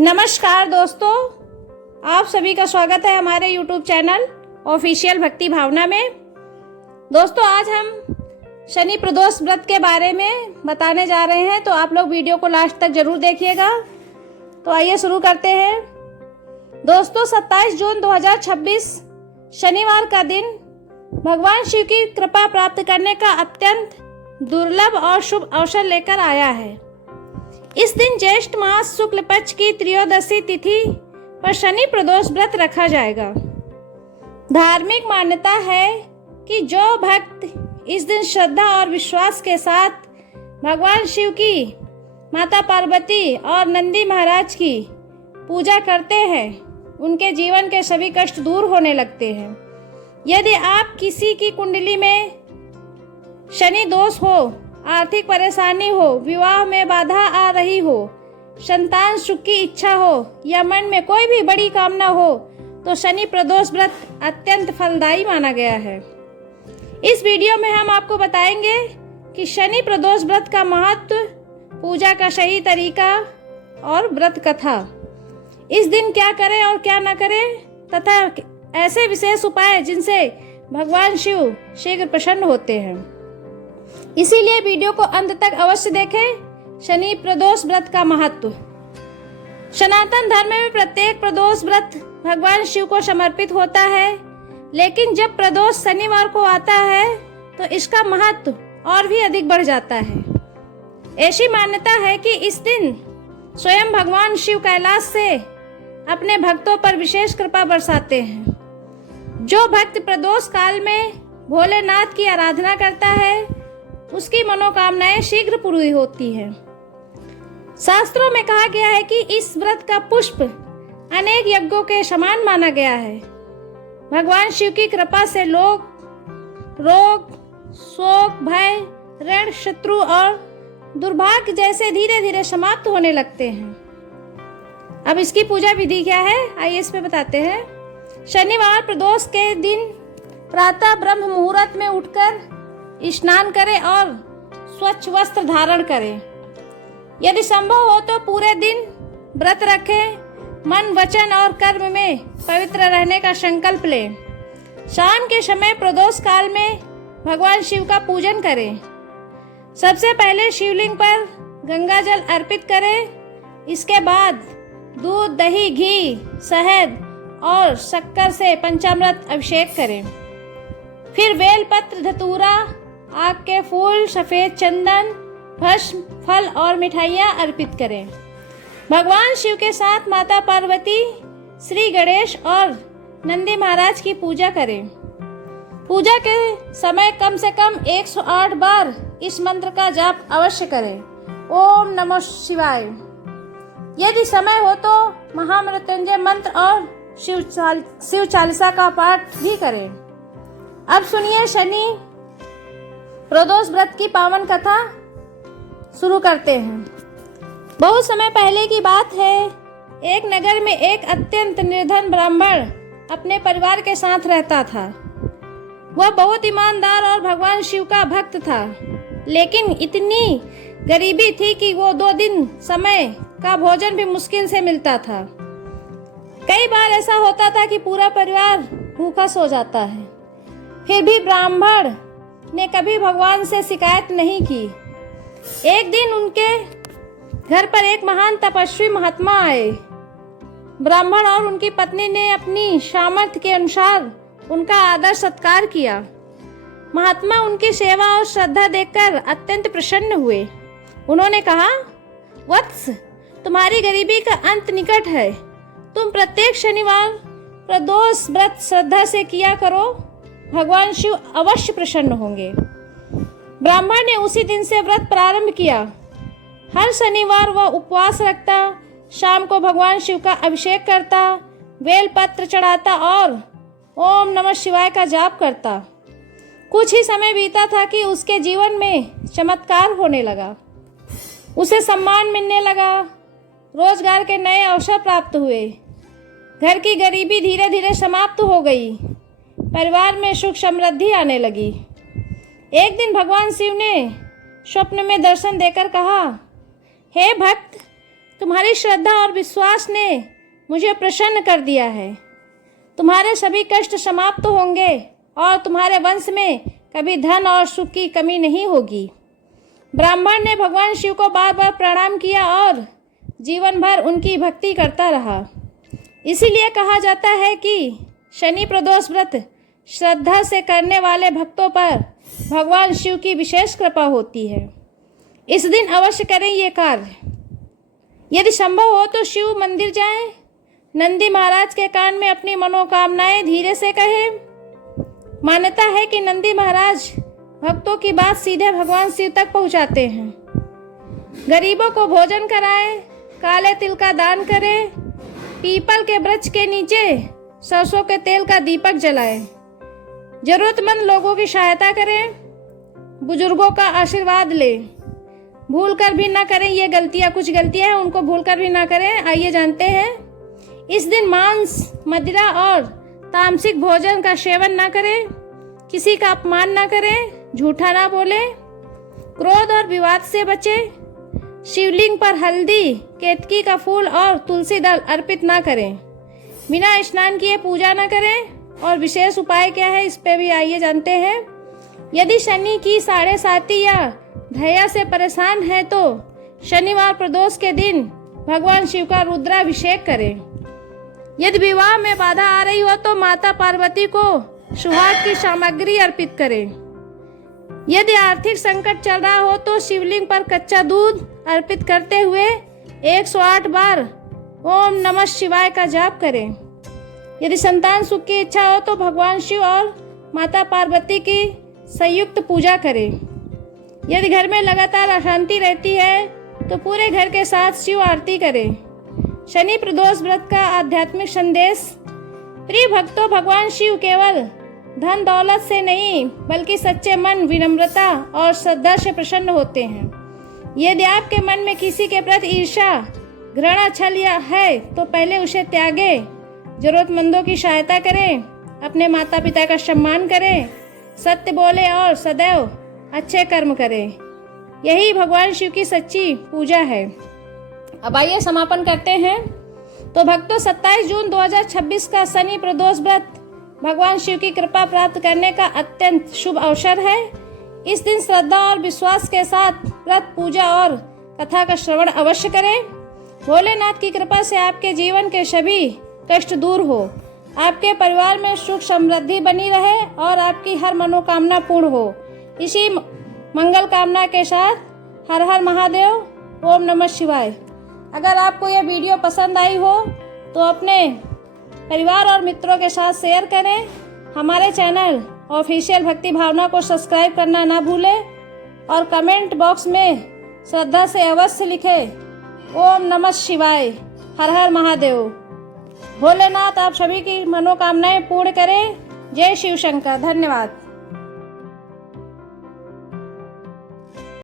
नमस्कार दोस्तों, आप सभी का स्वागत है हमारे YouTube चैनल ऑफिशियल भक्ति भावना में। दोस्तों, आज हम शनि प्रदोष व्रत के बारे में बताने जा रहे हैं, तो आप लोग वीडियो को लास्ट तक जरूर देखिएगा। तो आइए शुरू करते हैं। दोस्तों, 27 जून 2026 शनिवार का दिन भगवान शिव की कृपा प्राप्त करने का अत्यंत दुर्लभ और शुभ अवसर लेकर आया है। इस दिन ज्येष्ठ मास शुक्ल पक्ष की त्रयोदशी तिथि पर शनि प्रदोष व्रत रखा जाएगा। धार्मिक मान्यता है कि जो भक्त इस दिन श्रद्धा और विश्वास के साथ भगवान शिव की, माता पार्वती और नंदी महाराज की पूजा करते हैं, उनके जीवन के सभी कष्ट दूर होने लगते हैं। यदि आप किसी की कुंडली में शनि दोष हो, आर्थिक परेशानी हो, विवाह में बाधा आ रही हो, संतान सुख की इच्छा हो या मन में कोई भी बड़ी कामना हो, तो शनि प्रदोष व्रत अत्यंत फलदायी माना गया है। इस वीडियो में हम आपको बताएंगे कि शनि प्रदोष व्रत का महत्व, पूजा का सही तरीका और व्रत कथा। इस दिन क्या करें और क्या न करें, तथा ऐसे विशेष उपाय जिनसे भगवान शिव शीघ्र प्रसन्न होते हैं। इसीलिए वीडियो को अंत तक अवश्य देखें। शनि प्रदोष व्रत का महत्व। सनातन धर्म में प्रत्येक प्रदोष व्रत भगवान शिव को समर्पित होता है, लेकिन जब प्रदोष शनिवार को आता है तो इसका महत्व और भी अधिक बढ़ जाता है। ऐसी मान्यता है कि इस दिन स्वयं भगवान शिव कैलाश से अपने भक्तों पर विशेष कृपा बरसाते हैं। जो भक्त प्रदोष काल में भोलेनाथ की आराधना करता है, उसकी मनोकामनाएं शीघ्र पूरी होती हैं। शास्त्रों में कहा गया है कि इस व्रत का पुष्प अनेक यज्ञों के समान माना गया है। भगवान शिव की कृपा से लोग रोग, शोक, भय, ऋण, शत्रु और दुर्भाग्य जैसे धीरे धीरे समाप्त होने लगते हैं। अब इसकी पूजा विधि क्या है, आइए इस पे बताते हैं। शनिवार प्रदोष के दिन प्रातः ब्रह्म मुहूर्त में उठकर स्नान करें और स्वच्छ वस्त्र धारण करें। यदि संभव हो तो पूरे दिन व्रत रखें। मन, वचन और कर्म में पवित्र रहने का संकल्प लें। शाम के समय प्रदोष काल में भगवान शिव का पूजन करें। सबसे पहले शिवलिंग पर गंगा जल अर्पित करें। इसके बाद दूध, दही, घी, शहद और शक्कर से पंचामृत अभिषेक करें। फिर बेलपत्र, धतूरा, आग के फूल, सफेद चंदन, भस्म, फल और मिठाइयाँ अर्पित करें। भगवान शिव के साथ माता पार्वती, श्री गणेश और नंदी महाराज की पूजा करें। पूजा के समय कम से कम 108 बार इस मंत्र का जाप अवश्य करें। ओम नमः शिवाय। यदि समय हो तो महामृत्युंजय मंत्र और शिव चालीसा का पाठ भी करें। अब सुनिए शनि प्रदोष व्रत की पावन कथा शुरू करते हैं। बहुत समय पहले की बात है। एक नगर में एक अत्यंत निर्धन ब्राह्मण अपने परिवार के साथ रहता था। वह बहुत ईमानदार और भगवान शिव का भक्त था, लेकिन इतनी गरीबी थी कि वो 2 दिन समय का भोजन भी मुश्किल से मिलता था। कई बार ऐसा होता था कि पूरा परिवार भूखा सो जाता है। फिर भी ब्राह्मण ने कभी भगवान से शिकायत नहीं की। एक दिन उनके घर पर एक महान तपस्वी महात्मा आए। ब्राह्मण और उनकी पत्नी ने अपनी सामर्थ्य के अनुसार उनका आदर सत्कार किया। महात्मा उनकी सेवा और श्रद्धा देखकर अत्यंत प्रसन्न हुए। उन्होंने कहा, वत्स, तुम्हारी गरीबी का अंत निकट है। तुम प्रत्येक शनिवार प्रदोष व्रत श्रद्धा से किया करो, भगवान शिव अवश्य प्रसन्न होंगे। ब्राह्मण ने उसी दिन से व्रत प्रारंभ किया। हर शनिवार वह उपवास रखता, शाम को भगवान शिव का अभिषेक करता, बेलपत्र चढ़ाता और ओम नमः शिवाय का जाप करता। कुछ ही समय बीता था कि उसके जीवन में चमत्कार होने लगा। उसे सम्मान मिलने लगा, रोजगार के नए अवसर प्राप्त हुए, घर की गरीबी धीरे धीरे समाप्त हो गई, परिवार में सुख समृद्धि आने लगी। एक दिन भगवान शिव ने स्वप्न में दर्शन देकर कहा, हे भक्त, तुम्हारी श्रद्धा और विश्वास ने मुझे प्रसन्न कर दिया है। तुम्हारे सभी कष्ट समाप्त होंगे और तुम्हारे वंश में कभी धन और सुख की कमी नहीं होगी। ब्राह्मण ने भगवान शिव को बार बार प्रणाम किया और जीवन भर उनकी भक्ति करता रहा। इसीलिए कहा जाता है कि शनि प्रदोष व्रत श्रद्धा से करने वाले भक्तों पर भगवान शिव की विशेष कृपा होती है। इस दिन अवश्य करें ये कार्य। यदि संभव हो तो शिव मंदिर जाएं, नंदी महाराज के कान में अपनी मनोकामनाएं धीरे से कहें। मान्यता है कि नंदी महाराज भक्तों की बात सीधे भगवान शिव तक पहुंचाते हैं। गरीबों को भोजन कराएं, काले तिल का दान करें, पीपल के वृक्ष के नीचे सरसों के तेल का दीपक जलाएं, जरूरतमंद लोगों की सहायता करें, बुजुर्गों का आशीर्वाद लें। भूल कर भी ना करें, ये गलतियां, कुछ गलतियां हैं उनको भूल कर भी ना करें। आइए जानते हैं। इस दिन मांस, मदिरा और तामसिक भोजन का सेवन ना करें, किसी का अपमान ना करें, झूठा ना बोलें, क्रोध और विवाद से बचें, शिवलिंग पर हल्दी, केतकी का फूल और तुलसी दल अर्पित ना करें, बिना स्नान किए पूजा ना करें। और विशेष उपाय क्या है, इस पे भी आइए जानते हैं। यदि शनि की 7.5 या धैया से परेशान है तो शनिवार प्रदोष के दिन भगवान शिव का रुद्राभिषेक करें। यदि विवाह में बाधा आ रही हो तो माता पार्वती को सुहाग की सामग्री अर्पित करें। यदि आर्थिक संकट चल रहा हो तो शिवलिंग पर कच्चा दूध अर्पित करते हुए 108 बार ओम नमः शिवाय का जाप करें। यदि संतान सुख की इच्छा हो तो भगवान शिव और माता पार्वती की संयुक्त पूजा करें। यदि घर में लगातार अशांति रहती है तो पूरे घर के साथ शिव आरती करें। शनि प्रदोष व्रत का आध्यात्मिक संदेश। प्रिय भक्तों, भगवान शिव केवल धन दौलत से नहीं बल्कि सच्चे मन, विनम्रता और श्रद्धा से प्रसन्न होते हैं। यदि आपके मन में किसी के प्रति ईर्ष्या, घृणा, छल या है तो पहले उसे त्यागें। जरूरतमंदों की सहायता करें, अपने माता पिता का सम्मान करें, सत्य बोले और सदैव अच्छे कर्म करें। यही भगवान शिव की सच्ची पूजा है। अब आइए समापन करते हैं। तो भक्तों, 27 जून 2026 का शनि प्रदोष व्रत भगवान शिव की कृपा प्राप्त करने का अत्यंत शुभ अवसर है। इस दिन श्रद्धा और विश्वास के साथ व्रत, पूजा और कथा का श्रवण अवश्य करें। भोलेनाथ की कृपा से आपके जीवन के सभी कष्ट दूर हो, आपके परिवार में सुख समृद्धि बनी रहे और आपकी हर मनोकामना पूर्ण हो। इसी मंगल कामना के साथ हर हर महादेव, ओम नमः शिवाय। अगर आपको यह वीडियो पसंद आई हो तो अपने परिवार और मित्रों के साथ शेयर करें। हमारे चैनल ऑफिशियल भक्ति भावना को सब्सक्राइब करना ना भूलें और कमेंट बॉक्स में श्रद्धा से अवश्य लिखें ओम नमः शिवाय, हर हर महादेव। भोलेनाथ आप सभी की मनोकामनाएं पूर्ण करें। जय शिव शंकर। धन्यवाद।